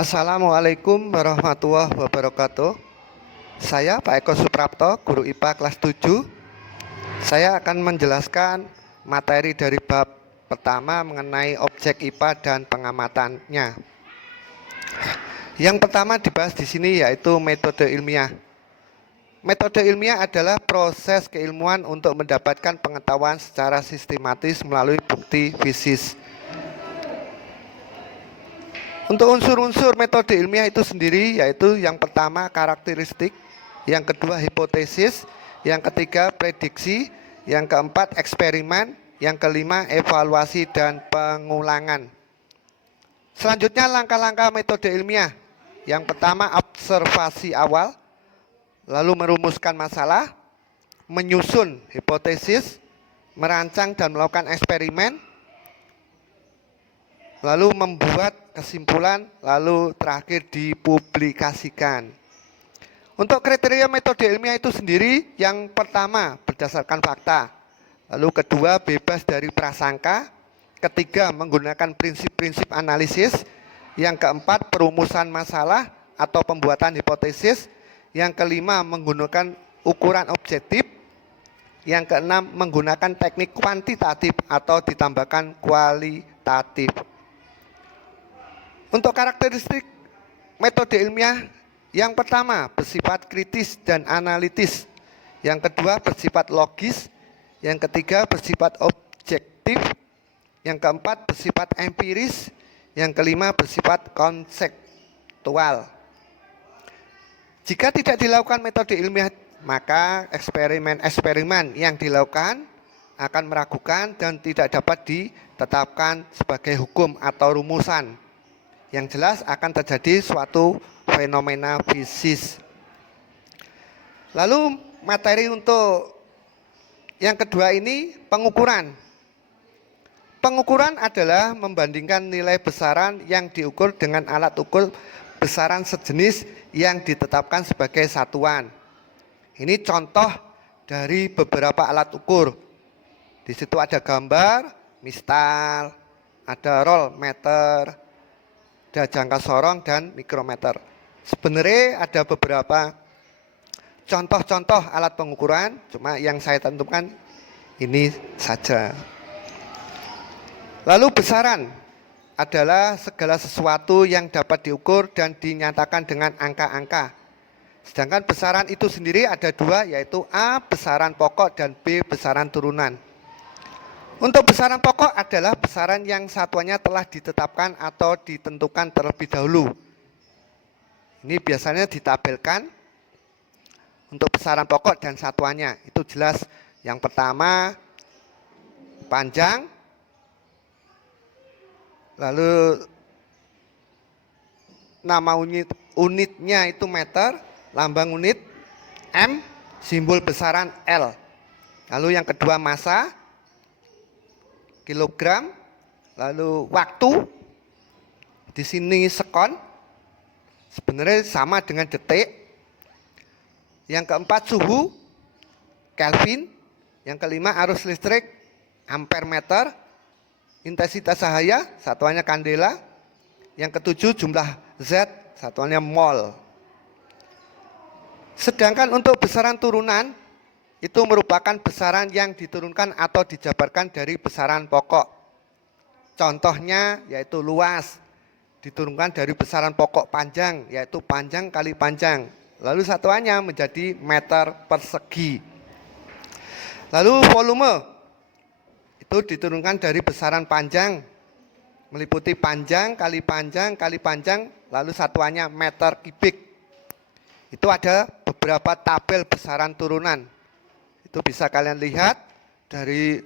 Assalamualaikum warahmatullahi wabarakatuh. Saya Pak Eko Suprapto, guru IPA kelas 7. Saya akan menjelaskan materi dari bab pertama mengenai objek IPA dan pengamatannya. Yang pertama dibahas di sini yaitu metode ilmiah. Metode ilmiah adalah proses keilmuan untuk mendapatkan pengetahuan secara sistematis melalui bukti fisis. Untuk unsur-unsur metode ilmiah itu sendiri yaitu yang pertama karakteristik, yang kedua hipotesis, yang ketiga prediksi, yang keempat eksperimen, yang kelima evaluasi dan pengulangan. Selanjutnya langkah-langkah metode ilmiah. Yang pertama observasi awal, lalu merumuskan masalah, menyusun hipotesis, merancang dan melakukan eksperimen, lalu membuat kesimpulan, lalu terakhir dipublikasikan. Untuk kriteria metode ilmiah itu sendiri, yang pertama berdasarkan fakta, lalu kedua bebas dari prasangka, ketiga menggunakan prinsip-prinsip analisis, yang keempat perumusan masalah atau pembuatan hipotesis, yang kelima menggunakan ukuran objektif, yang keenam menggunakan teknik kuantitatif atau ditambahkan kualitatif. Untuk karakteristik metode ilmiah, yang pertama bersifat kritis dan analitis, yang kedua bersifat logis, yang ketiga bersifat objektif, yang keempat bersifat empiris, yang kelima bersifat konseptual. Jika tidak dilakukan metode ilmiah, maka eksperimen-eksperimen yang dilakukan akan meragukan dan tidak dapat ditetapkan sebagai hukum atau rumusan. Yang jelas akan terjadi suatu fenomena fisis. Lalu materi untuk yang kedua ini pengukuran. Pengukuran adalah membandingkan nilai besaran yang diukur dengan alat ukur besaran sejenis yang ditetapkan sebagai satuan. Ini contoh dari beberapa alat ukur. Di situ ada gambar, mistal, ada roll meter, ada jangka sorong dan mikrometer. Sebenarnya ada beberapa contoh-contoh alat pengukuran, cuma yang saya tentukan ini saja. Lalu besaran adalah segala sesuatu yang dapat diukur dan dinyatakan dengan angka-angka. Sedangkan besaran itu sendiri ada dua, yaitu A besaran pokok dan B besaran turunan. Untuk besaran pokok adalah besaran yang satuannya telah ditetapkan atau ditentukan terlebih dahulu. Ini biasanya ditabelkan untuk besaran pokok dan satuannya. Itu jelas. Yang pertama panjang, lalu nama unitnya itu meter, lambang unit M, simbol besaran L. Lalu yang kedua massa, kilogram, lalu waktu, di sini sekon, sebenarnya sama dengan detik. Yang keempat suhu, Kelvin. Yang kelima arus listrik, ampere meter. Intensitas cahaya, satuannya kandela. Yang ketujuh jumlah Z, satuannya mol. Sedangkan untuk besaran turunan, itu merupakan besaran yang diturunkan atau dijabarkan dari besaran pokok. Contohnya yaitu luas, diturunkan dari besaran pokok panjang, yaitu panjang kali panjang. Lalu satuannya menjadi meter persegi. Lalu volume, itu diturunkan dari besaran panjang, meliputi panjang kali panjang kali panjang, lalu satuannya meter kubik. Itu ada beberapa tabel besaran turunan. Itu bisa kalian lihat dari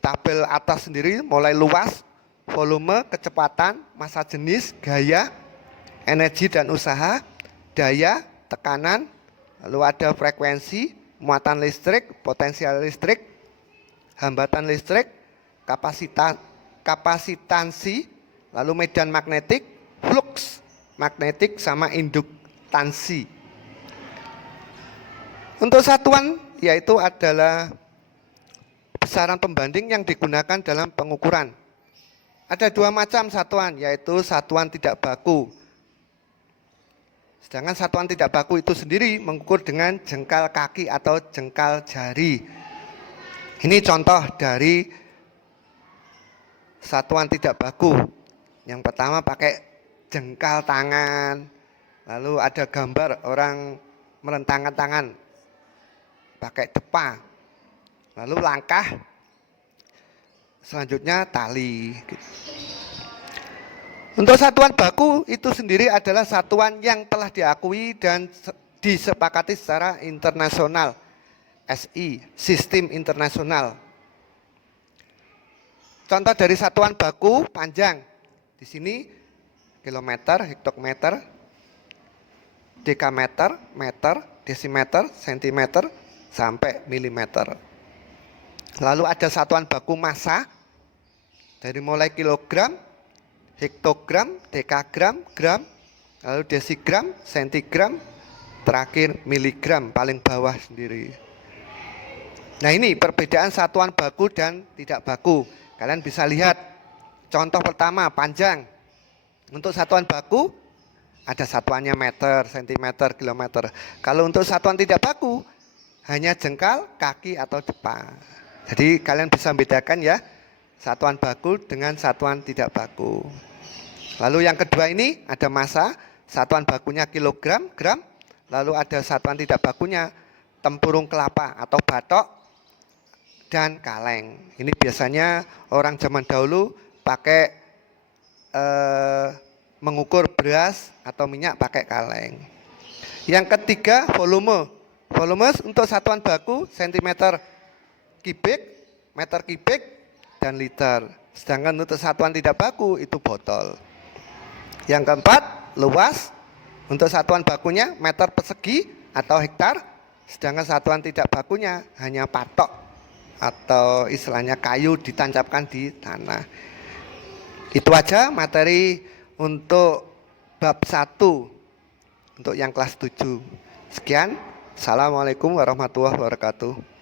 tabel atas sendiri, mulai luas, volume, kecepatan, massa jenis, gaya, energi dan usaha, daya, tekanan, lalu ada frekuensi, muatan listrik, potensial listrik, hambatan listrik, kapasitansi, lalu medan magnetik, flux magnetik sama induktansi. Untuk satuan yaitu adalah besaran pembanding yang digunakan dalam pengukuran. Ada dua macam satuan, yaitu satuan tidak baku. Sedangkan satuan tidak baku itu sendiri mengukur dengan jengkal kaki atau jengkal jari. Ini contoh dari satuan tidak baku. Yang pertama pakai jengkal tangan, lalu ada gambar orang merentangkan tangan pakai depa, lalu langkah, selanjutnya tali. Untuk satuan baku itu sendiri adalah satuan yang telah diakui dan disepakati secara internasional, SI, sistem internasional. Contoh dari satuan baku panjang, di sini kilometer, hektometer, dekameter, meter, desimeter, sentimeter, sampai milimeter. Lalu ada satuan baku massa, dari mulai kilogram, hektogram, dekagram, gram, lalu desigram, sentigram, terakhir miligram paling bawah sendiri. Nah ini perbedaan satuan baku dan tidak baku. Kalian bisa lihat contoh pertama panjang. Untuk satuan baku ada satuannya meter, sentimeter, kilometer. Kalau untuk satuan tidak baku hanya jengkal, kaki atau depa. Jadi kalian bisa membedakan ya satuan baku dengan satuan tidak baku. Lalu yang kedua ini ada massa, satuan bakunya kilogram, gram. Lalu ada satuan tidak bakunya tempurung kelapa atau batok dan kaleng. Ini biasanya orang zaman dahulu pakai mengukur beras atau minyak pakai kaleng. Yang ketiga volume. Volume untuk satuan baku sentimeter kubik, meter kubik, dan liter. Sedangkan untuk satuan tidak baku itu botol. Yang keempat, luas. Untuk satuan bakunya meter persegi atau hektar. Sedangkan satuan tidak bakunya hanya patok atau istilahnya kayu ditancapkan di tanah. Itu aja materi untuk bab 1 untuk yang kelas 7. Sekian. Assalamualaikum warahmatullahi wabarakatuh.